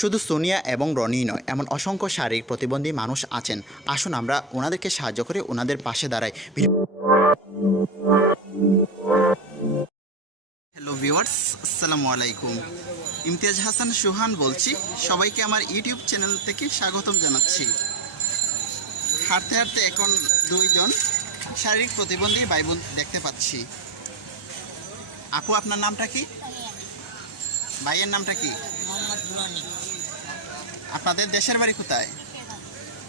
শুধু সোনিয়া এবং রনি নয়, এমন অসংখ্য শারীরিক প্রতিবন্ধী মানুষ আছেন। আসুন আমরা ওনাদেরকে সাহায্য করে, ওনাদের পাশে দাঁড়াই। হ্যালো ভিউয়ার্স আসসালামু আলাইকুম। ইমতিয়াজ হাসান সুহান বলছি, সবাইকে আমার ইউটিউব চ্যানেল থেকে স্বাগতম জানাচ্ছি। হাঁটতে হাঁটতে এখন দুইজন শারীরিক প্রতিবন্ধী ভাই দেখতে পাচ্ছি। আপু, আপনার নামটা কি? ভাইয়ের নামটা কি? মোহাম্মদ রনি আপনাদের দেশের বাড়ি কোথায়?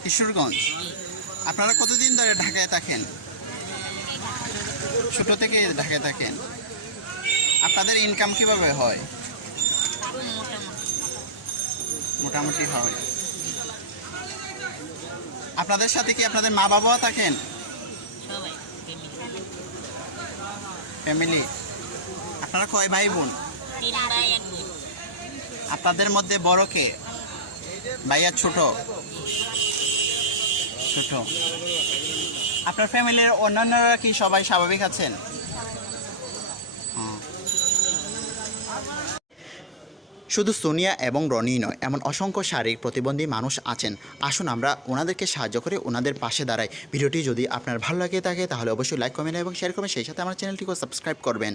কিশোরগঞ্জ। আপনারা কতদিন ধরে ঢাকায় থাকেন? ছোট থেকে ঢাকায় থাকেন। আপনাদের ইনকাম কীভাবে হয়? মোটামুটি। হয়। আপনাদের সাথে কি আপনাদের মা বাবাও থাকেন ফ্যামিলি আপনারা কয় ভাই বোন? আপনাদের মধ্যে বড় কে? ভাইয়া ছোট। ছোট। আপনার ফ্যামিলির অন্যান্যরা কি সবাই স্বাভাবিক আছেন? শুধু সোনিয়া এবং রনি নয়, এমন অসংখ্য শারীরিক প্রতিবন্ধী মানুষ আছেন। আসুন আমরা ওনাদেরকে সাহায্য করে ওনাদের পাশে দাঁড়াই। ভিডিওটি যদি আপনার ভালো লাগে থাকে, তাহলে অবশ্যই লাইক কমেন্ট এবং শেয়ার করবেন। সেই সাথে আমার চ্যানেলটিকেও সাবস্ক্রাইব করবেন।